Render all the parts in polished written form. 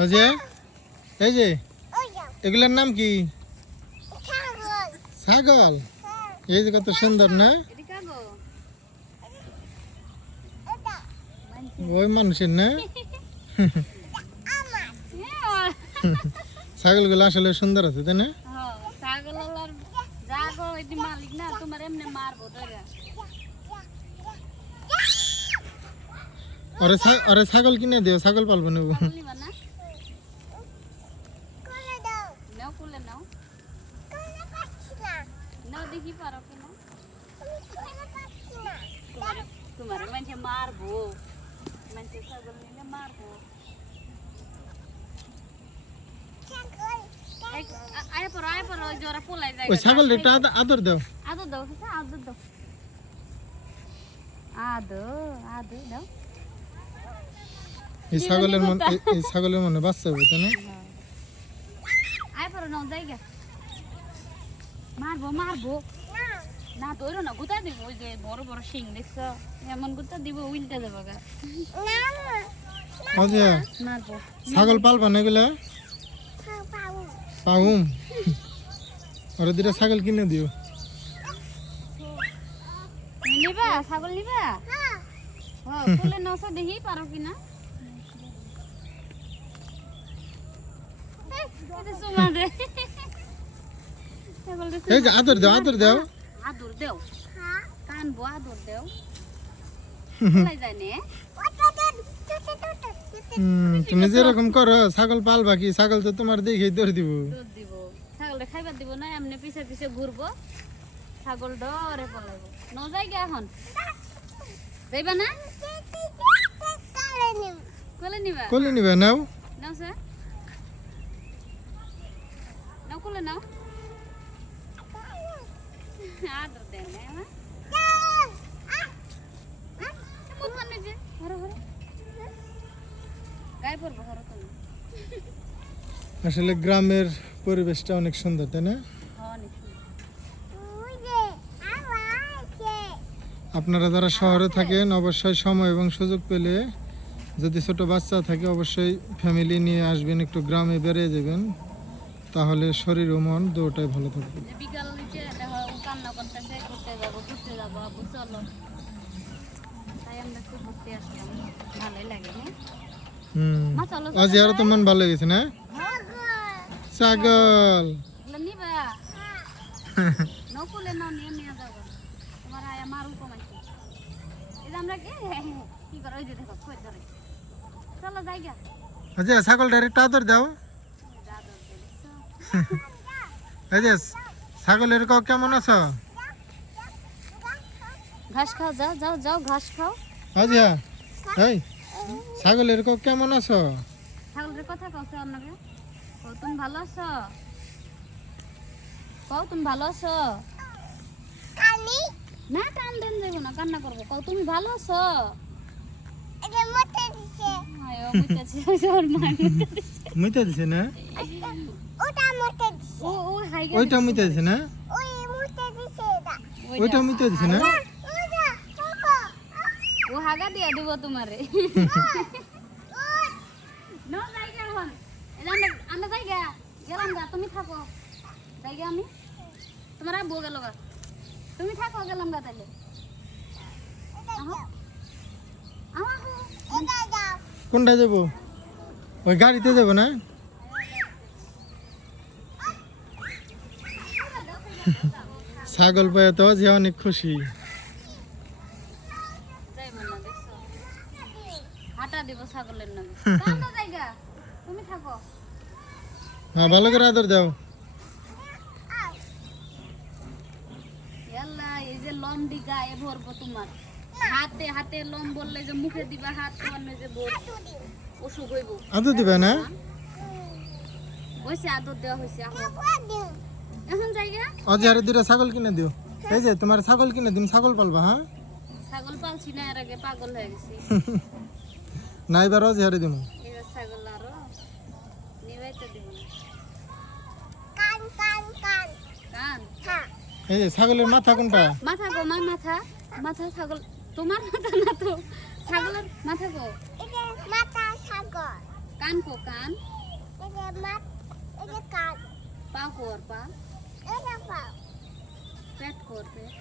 ওই যে এই যে এগুলোর নাম কি? ছাগল। এই যে কত সুন্দর না? ওই মানুষের না? ছাগলগুলো আসলে সুন্দর আছে তাই না? ওরে ছাগল কিনে দিও, ছাগল পালবো নেব। ওই ছাগল একটু আদর দাও। এই ছাগলের মনে বাচ্চা হবে তাই না? মারবো মারবো না তোর না গুতা দিব। ওই যে বড় বড় শিং দেখছ, এমন গুতা দিব উল্টে যাবে গা। মারবো। ছাগল পালবা না এগুলা? পাউম। ওরে দুটা ছাগল কিনে দিও। নিবা ছাগল নিবা? হ্যাঁ তুলে নসো দেখি পারো কিনা। এই যে আদর দাও, আদর দাও। আদর দেও কানবো, আদর দেও। তুমি যেরকম করো ছাগল পালবা কি? ছাগল তো তোমার দেখে দৌড় দিব। ছাগলটা খাইবার দিব না, এমনি পিছে পিছে ঘুরবো। ছাগল ডরে পলাইবো। ন যাইগা এখন যাইবা না? কোলে নিবা? কোলে নিবা? নাও নাও স্যার, নাও কোলে নাও। আদর দেন না গায়ে পড়বো ঘর তুমি। আসলে গ্রামের পরিবেশটা অনেক সুন্দর তাই না? আপনারা যারা শহরে থাকেন অবশ্যই সময় এবং সুযোগ পেলে যদি ছোট বাচ্চা থাকে অবশ্যই ফ্যামিলি নিয়ে আসবেন, একটু গ্রামে বেরিয়ে যাবেন, তাহলে শরীর ও মন দুটোটাই ভালো থাকবে। বিকাল নিচে কান্না করতেছে, ঘুরতে যাবো আবু চলো, তাই আমরা একটু ঘুরতে আসলাম, ভালোই লাগে না? মা চলো আজ আর তো মন ভালো গেছে না? ছাগল নিবা নকুলে নাও, নিয়ে নিয়ে যাবো। তোমার আয়া মারু কমাইছে। এই যে আমরা কি করো, ওই যে দেখো কই ধরে। চলো যাইগা। আচ্ছা ছাগল ডাইরেক্ট আদর দাও। এই যে ছাগলের কও কেমন আছো? ঘাস খাও, যাও যাও যাও ঘাস খাও। আচ্ছা এই ছাগলের কও কেমন আছো? ছাগলের কথা কওছে আপনাকে। ও তুমি ভালো আছো? কও তুমি ভালো আছো? কানি না, কান দেন যাইবো না, কান্না করবো। কও তুমি ভালো আছো? এটা মতে দিছে। আয়ো মতেছে, ওর মা মতে দিছে। মতে দিছে না? ওটা মতে দিছে। ও হাইগা ওইটা মতে দিছে না? ওই মতে দিছে এটা। ওইটা মতে দিছে না? ও হাগা দিয়া দিব তোমারে। নো যাইগা এখন। আমরা যাইগা গেলাম গা, তুমি থাকো। যাইগা আমি তোমার আব্বু গেল গা, তুমি থাকো, গেলাম গা তাইলে। কোনটা যাবো? ওই গাড়িতে যাবো না? ছাগল পায়ে তো যে অনেক খুশি। হাঁটা দিব ছাগলের নামে। জায়গা তুমি থাকো। হ্যাঁ ভালো করে আদর দাও। এই যে লম দি গায়ে ভরবো তোমার। হাতে হাতে লম বললে যে মুখে দিবা, হাত তোমার যে অসুখ হইব। আদর দিবা না? হইছে আদর দেওয়া হইছে। এখন জায়গা অজারে দুটা ছাগল কিনে দিও। এই যে তোমার ছাগল কিনে দিম, ছাগল পালবা। হ্যাঁ ছাগল পালছি না, এর আগে পাগল হয়ে গেছি। না এবার অজারে দিমু। এবার ছাগল আরো নিবাইতে দিব না। কান কান কান কান হ্যাঁ। এই যে ছাগলের মাথা কোনটা? মাথা গো, মা মাথা। মাথা ছাগল, তোমার মাথা না তো, ছাগলের মাথা গো। এটা মাথা ছাগল। কান কো কান পা কোর পা পেট কোর পেট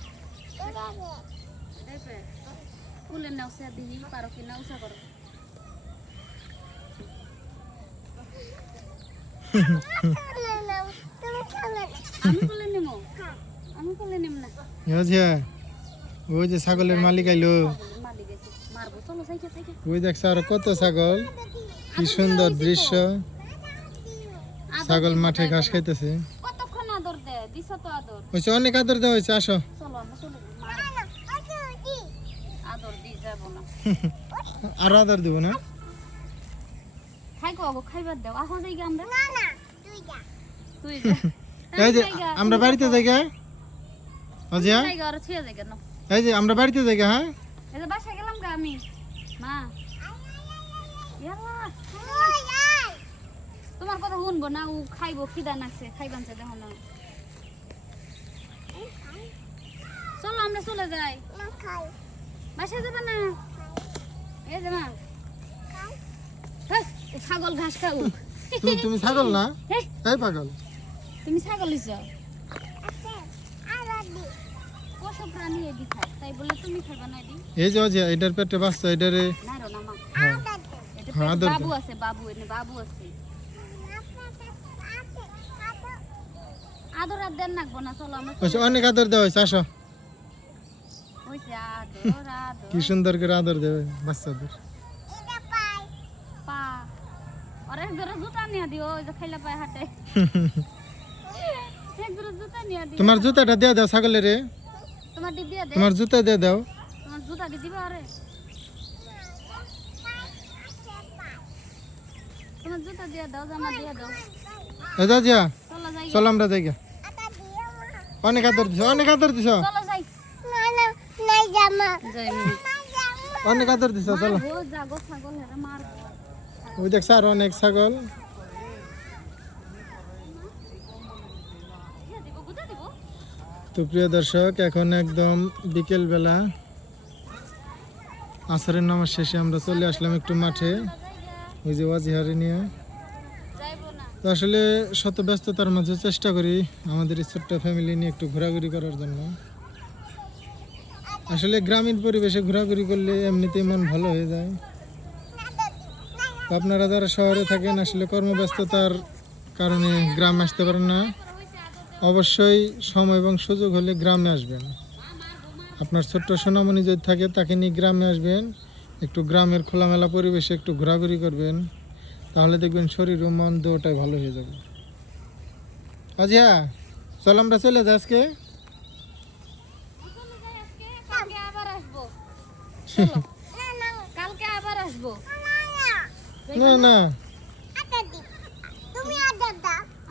এই পেট কুলে নাও সে দিহি পারো কি না উসা করো আমি কুলে নেমো আমি কুলে নেম না বুঝিয়া ওই যে ছাগলের মালিক আইলো মালি গেছে মারবো চলো সাইকে সাইকে ওই দেখছ আর কত ছাগল কি সুন্দর দৃশ্য ছাগল মাঠে ঘাস খাইতেছে কতক্ষণ আদর দে দিছ তো আদর হয়েছে অনেক আদর দেওয়া হয়েছে আসো চলো আমরা চলে আদর দি যাব না আরো আদর দিব না খাই কো খাইবার দাও আহ যাইগা আমরা না না তুই যা এই যে আমরা বাড়িতে যাইগা অজিয়া যাইগা আর ছিয়া যাইগা না এই যে আমরা বাড়িতে যাইগা হ্যাঁ এই যে বাসা গেলাম গা আমি মা ইয়াল্লা তোমার কথা শুনবো না ও খাইবো খিদা নাকছে খাইবানছে দেখো না চলো আমরা চলে যাই বাসা যাবে না এই যে মা হেই, ও ছাগল ঘাস খাও তুমি ছাগল না হেই, এই পাগল তুমি ছাগল লিছ পশু প্রাণী এডি খায় তাই বলে তুমি খাইবা না এডি এই যে অজিয়া এটার পেটে বাচ্চা এটারে না রো না মা হ্যাঁ এটা হ্যাঁ, আদর বাবু দে। আছে বাবু এনে বাবু আছে আদর আর দেন নাকবো না চলো আমরা হয়েছে অনেক আদর দেওয়া হয়েছে আসো হইছে আদর আদর কি সুন্দর করে আদর দেবে বাচ্চাদের পা আর এক জোড়া জুতা নিয়ে দিও ওই যে খাইলা পায় হাটে এক জোড়া জুতা নিয়ে দিও তোমার জুতাটা দিয়ে দাও ছাগলের রে তোমার দি দিয়ে দে তোমার জুতা দিয়ে দাও তোমার জুতা দি দিবা আরে তোমার জুতা দিয়ে দাও জামা দিয়ে দাও এই যা যা চলো যাই চল আমরা যাইগা অনেক আদর দিছ অনেক আদর দিছ চলো যাই যাই অনেক আদর দিছ চলো মারবো জাগো ছাগল হেরা মারবো ওই দেখছ আর অনেক ছাগল দিয়ে দিব গুদা দিব তো প্রিয় দর্শক এখন একদম বিকেল বেলা আসরের নামাজ শেষে আমরা চলে আসলাম একটু মাঠে ওই যে ওয়াজিহারে নিয়ে যাইবো না তো আসলে শত ব্যস্ততার মাঝে চেষ্টা করি আমাদের এই ছোট্ট ফ্যামিলি নিয়ে একটু ঘোরাঘুরি করার জন্য আসলে গ্রামীণ পরিবেশে ঘোরাঘুরি করলে এমনিতেই মন ভালো হয়ে যায় তো আপনারা যারা শহরে থাকেন আসলে কর্মব্যস্ততার কারণে গ্রামে আসতে পারেন না অবশ্যই সময় এবং সুযোগ হলে গ্রামে আসবেন আপনার ছোট্ট সোনামণি যদি থাকে তাকে নিয়ে গ্রামে আসবেন একটু গ্রামের খোলামেলা পরিবেশে একটু ঘোরাঘুরি করবেন তাহলে দেখবেন শরীর ও মন দুটাই ভালো হয়ে যাবে আজিয়া চল আমরা চলে যাই আজকে চলো যাই আজকে কালকে আবার আসবো চলো কালকে আবার আসবো না না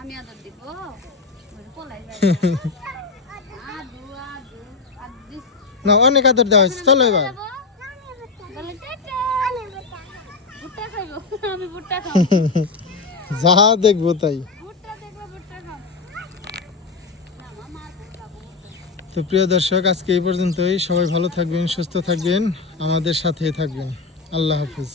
আমি আদর দিব ওই পলাই যাই আদু আদু আদিস না অনেক আদর দেওয়া হয়েছে চলো এবার যাবো বলে টাটা ভুট্টা খাইবো আমি ভুট্টা খাবো যা দেখবো তাই ভুট্টা দেখবো ভুট্টা খাবো না মামা খাবো তো প্রিয় দর্শক আজকে এই পর্যন্তই সবাই ভালো থাকবেন সুস্থ থাকবেন আমাদের সাথেই থাকবেন আল্লাহ হাফিজ